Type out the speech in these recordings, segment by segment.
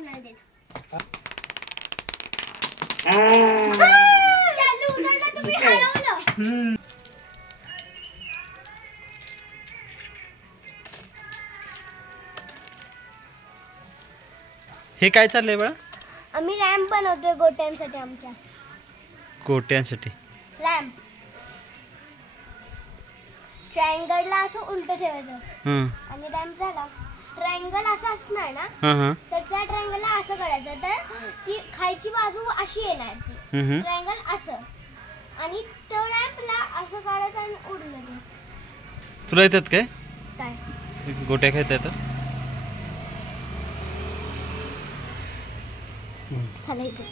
कुणाला देत. तुम्ही हरवलं. हे काय चाललंय बळा? आम्ही रॅम्प बनवतोय गोट्यांसाठी. आमच्या गोट्यांसाठी रॅम्प. ट्रायंगलला असं उलट ठेवायचं आणि रॅम्प झाला. ट्रायंगल असं असणार ना, तर त्या ट्रायंगलला असं करायचं, तर ती खालची बाजू अशी येणार. ती ट्रायंगल असं, आणि तो रॅम्पला असं काढायचं आणि उडलं ते. तुला येतात काय काय गोट्या खेळता येतात? चला इथे.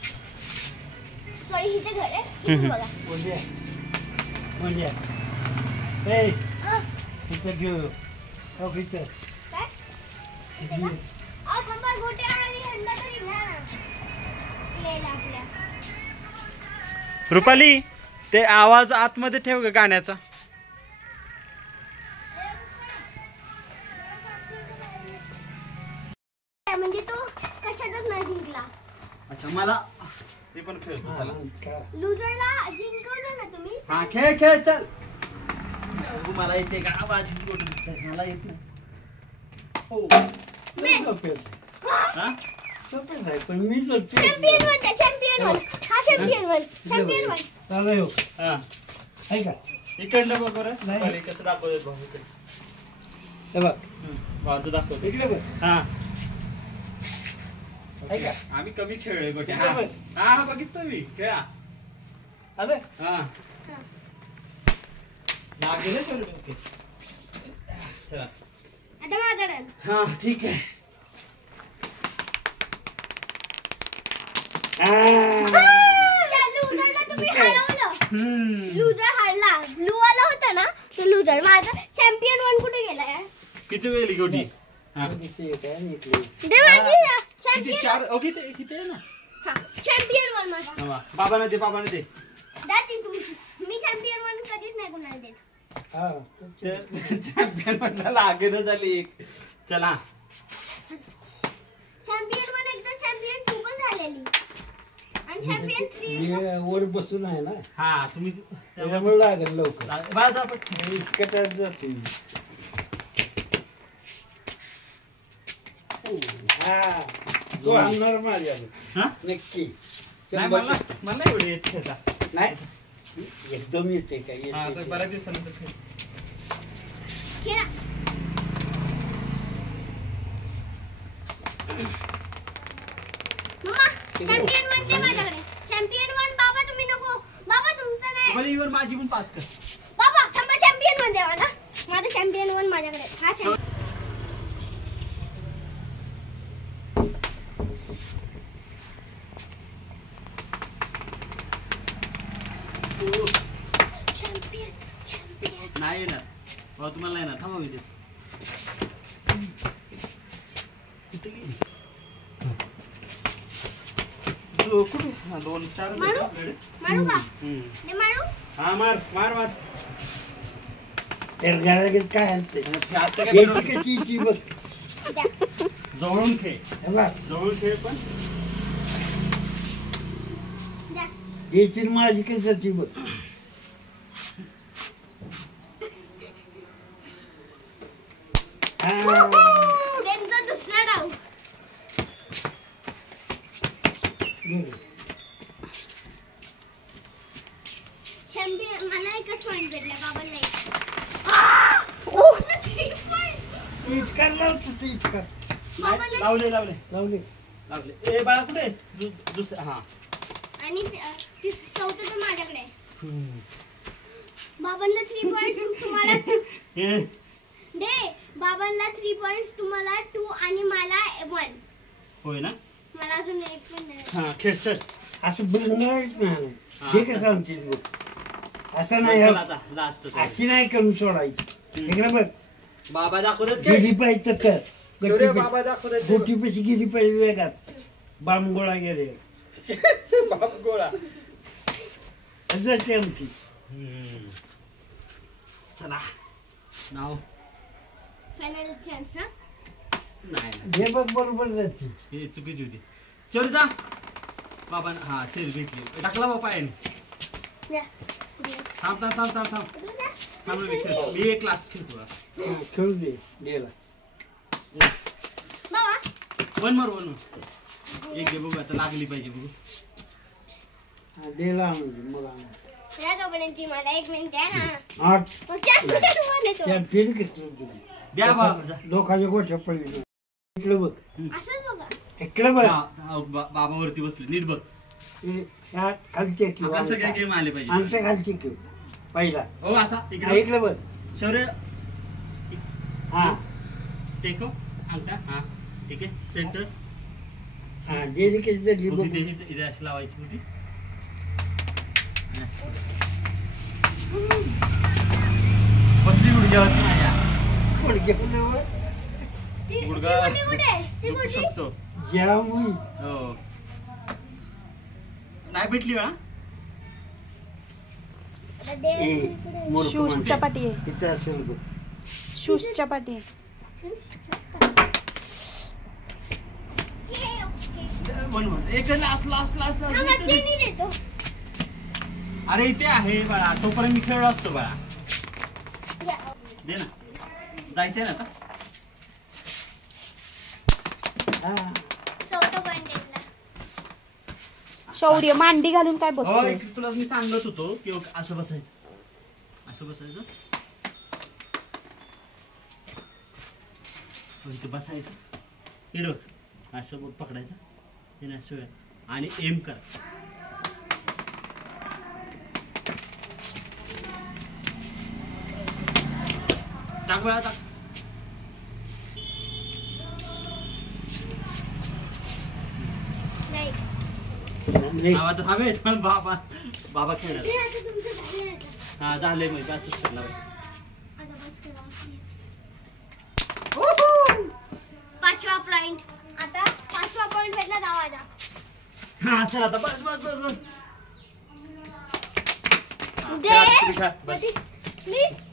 सॉरी, इथे घर आहे. इथून बघा. रुपाली, ते आवाज आतमध्ये ठेव ग गाण्याचा. म्हणजे तो कशातच नाही जिंकला. अच्छा, मला ते पण खेळतो. चला, लुजरला जिंकवलं ना तुम्ही. हा, खेळ खेळ चल. मला येते का आवाज? मला येत नाही. पण मी चॅम्पियन वन. Champion one. हा चॅम्पियन वन. Champion one. आहे का? इकडनं बघ बरं. नाही कसं दाखवत भाऊ इकडे. हे बघ, भाऊ दाखवतो इकडे बघ. हा, आहे का? आम्ही कमी खेळलोय गोट्या. हा, बघितलं मी. खेळा. आलं? हा, लागेल. ओके, चला आता माझा टर्न. हा, ठीक आहे. लुजरला तुम्ही हरवलं. लुजर हरला. ब्लू वाला होता ना, तो लुजर. माझा चॅम्पियन वन कुठे गेला यार? किती वेळ गोटी? चॅम्पियन चार. ओके, किती आहे ना? चॅम्पियन वन माझा. बाबांना दे, बाबांना दे. दादी तुमची. मी चॅम्पियन वन कधीच नाही कोणाला देत. चॅम्पियन वन लागेल झाली. चला, चॅम्पियन वन एकदा चॅम्पियन टू पण झालेली, आणि चॅम्पियन थ्री वर बसून आहे ना. हा, तुम्ही त्यामुळे लागेल लवकर. बाळा इतकं जाते. हा, तो आणणार माझ्या नक्की. मला एवढे येत खेळता नाही, एकदम येते का? येते. बऱ्याच दिवसानंतर खेळा. मम्मा, चॅम्पियन वन दे माझ्याकडे. Champion one. बाबा तुम्ही नको. बाबा तुमचं नाही. इवर माझी पण पास कर. बाबा थांबा, चॅम्पियन वन द्यावा ना. माझा चॅम्पियन वन माझ्याकडे. हा चॅम्पियन. नाही येणार भाऊ, तुम्हाला नाही येणार. थांबा मी देतो. कुठे गेली? कुठे? हा, 2-4 मारू का? दे मारू. हा, मार मार मार. तर गाड्या काय आणते? असं काय कशी बघ. जवळून खेळ. जवळून खेळ पण. याची माझी कशाची बघ. त्यांचा दुसरा डाव. चॅम्पियन मला एकच पॉइंट भेटला. बाबांना इतका लावतो इतका. लावले लावले लावले लावले. ए बाळा कुठे? दुसरा. हा, आणि चौथं तर माझ्याकडे. बाबांना 3 पॉइंट्स तुम्हाला दे. बाबांना 3 पॉइंट्स, तुम्हाला 2 आणि मला 1. होय ना? मला अजून एक पण नाही. हा, खेळ चल. असं बोलणारच नाही. हे कसं सांगते बघ. असं नाही, अशी नाही करून सोडायची. इकडे बघ. बाबा दाखवत गेली पाहिजे तर बाबा दाखवत. गोटी पैसे गेली पाहिजे वेगात. बाम गोळा गेले. बाप गोळा. जाते आमची. चला, नाव फायनल चान्स ना. नाही हे बघ बरोबर जाते. हे चुकीची होती. चल जा बाबा. हा चल भेटली. टाकला बाबा याने. द्या. थांब थांब थांब थांब थांब थांब मी खेळतो. मी एक क्लास खेळतो. हा, खेळू दे देला. बाबा वन मोर एक घे बघू आता लागली पाहिजे बघू. हा, देला आणून मग आणून. या तोपर्यंत ती मला 1 मिनिट द्या ना. आठ मग 4 मिनिट म्हणायचो. त्या फेल घेतलं तुम्ही. द्या बाबा जा. लोकांच्या गोठ्या पडली. इकडे बघ असंच बघा. इकडे बघ. बाबा वरती बसले नीट बघ. ह्या खालच्या किंवा आपल्या सगळ्या गेम आले पाहिजे. आमच्या खालची किंवा पहिला हो असा हा, इकडे इकडे बघ. शौर्य हा टेको अंगठा. हा ठीक आहे. सेंटर हा डेलिकेट झाली बघ. इथे अशी लावायची होती. बसली गुडघ्यावरती माझ्या. गुडघे पुन्हा ती गुडघा ती कुठे आहे? ती दुखू कुठे? शकतो. ज्या मुली हो नाही भेटली वेळा. आता दे ए, कुठे? मूर्ख शूजच्या माणसं. पाठी आहे. इथं असेल बघ. शूजच्या पाठी आहे. एक लास्ट लास्ट लास्ट हा, मग ते नाही देतो. अरे इथे आहे बाळा. तोपर्यंत मी खेळलो असतो बाळा. द्या. दे ना. जायचंय ना आता. हा चौथा पॉइंट घेतला. शौर्य मांडी घालून काय हो बसतोय? तुला मी सांगत होतो की असं बसायचं. असं बसायचं. हो, इथे बसायचं. इकडं असं बोट पकडायचं. हे असं वेळ आणि एम कर. टाक वेळा टाक. नाही. नाही. आता थांबे बाबा. बाबा खेळणार. हे आता तुमचं झालं आता. हा झालंय मग असंच करणार. आता बस करा, please. 5वा पॉइंट. आता 5वा पॉइंट भेटला. जावा आता. हा चल आता बस बस बस बस. दे. बस प्लीज